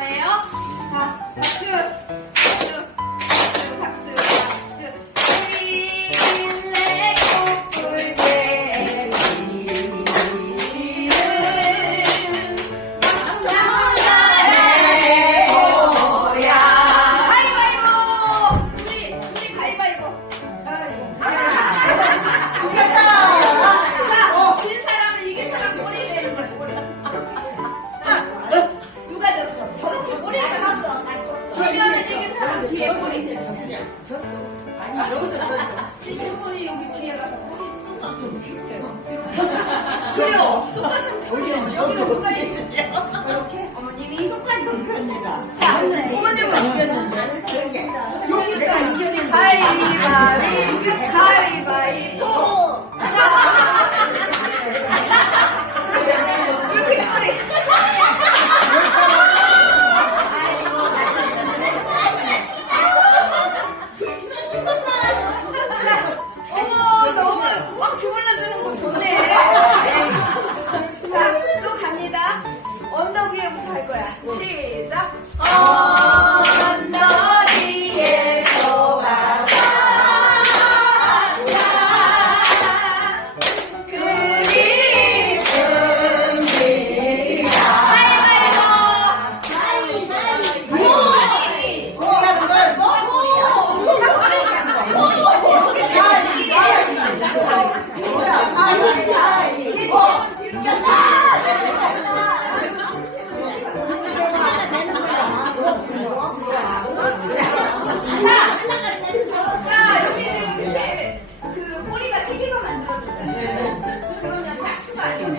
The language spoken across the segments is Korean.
거예요. 자, 박수. 아니, 뒤에 저 뿌리. 저기야, 졌어. 아니, 여기도 졌어. 지실뿌리 여기 뒤에 가서 뿌리. 또 그래요. 똑같은 뿌리. 여기는 똑같이 이렇게 어머님이 똑같이 그렇습니다. 자, 부모님은 이겼는데. 여기가 이겼는데. 가위바위보. 아, 가위. 이제부터 할 거야. 시작. 언더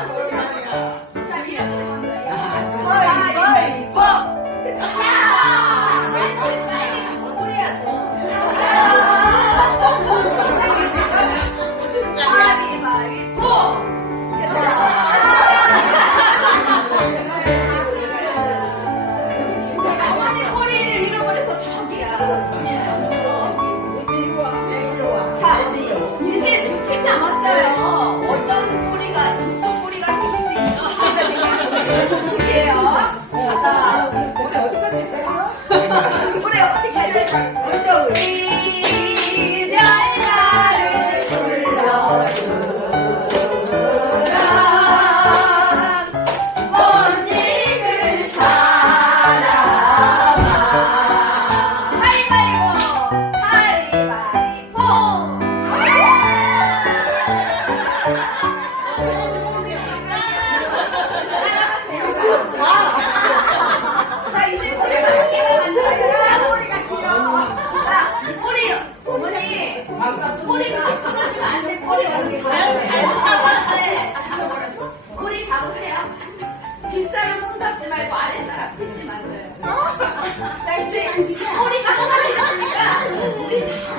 Saya lihat. Lord.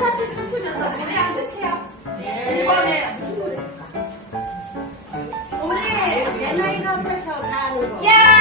같이 춤추면서 노래 한곡 해요. 네. 이번에 무슨 노래일까? 그, 언니, 그, 내 나이가 어때서 다 하는 거. 야!